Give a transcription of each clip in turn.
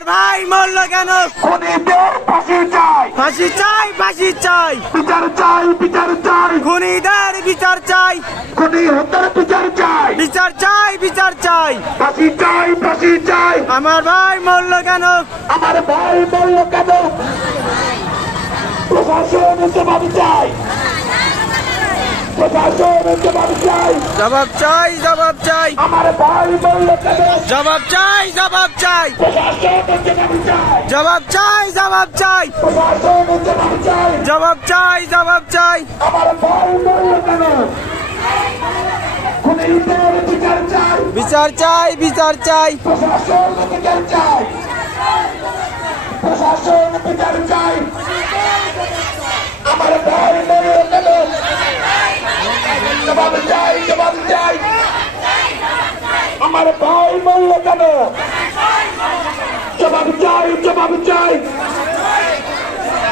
আমার ভাই মরল কেন? খুনিদের ফাঁসি চাই, ফাঁসি চাই, ফাঁসি চাই, বিচার চাই, বিচার চাই, খুনিদের বিচার চাই, খুনি হত্যার বিচার চাই, বিচার চাই, বিচার চাই। ফাঁসি চাই, ফাঁসি চাই। আমার ভাই মরল কেন? আমার ভাই বলল কেন? প্রশাসন জবাব চাই, প্রশাসন জবাব চাই। জবাব চাই, জবাব চাই, আমার ভাই বলল কেন? জবাব চাই, জবাব চাই, প্রশাসন জবাব চাই, জবাব চাই, জবাব চাই, প্রশাসন জবাব চাই। জবাব চাই, জবাব চাই। আমার ভাই বলল কেন? খুনিদের বিচার চাই, বিচার চাই, বিচার চাই, প্রশাসন বিচার চাই, প্রশাসন বিচার চাই। আমার ভাই বলল কেন? জবাব চাই, জবাব চাই। আমার ভাই বলল কেন? জবাব চাই, জবাব চাই।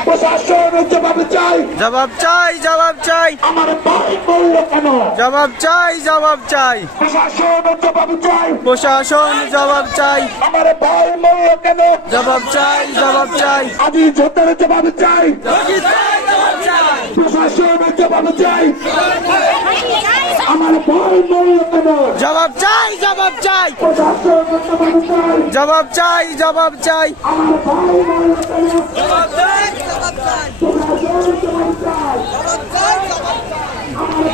প্রশাসন জবাব চাই। জবাব চাই, জবাব চাই, আমার ভাই বলল কেন? জবাব চাই, জবাব চাই, প্রশাসন জবাব চাই। প্রশাসন জবাব চাই, আমার ভাই বলল কেন? জবাব চাই, জবাব চাই, আমি ঝোটের জবাব চাই, প্রশাসন জবাব চাই। আমার ভাই বলল কেন? জবাব চাই, জবাব চাই, প্রশাসন জবাব চাই। জবাব চাই, জবাব চাই, আমার ভাই বলল কেন? জবাব চাই, প্রশাসন জবাব চাই।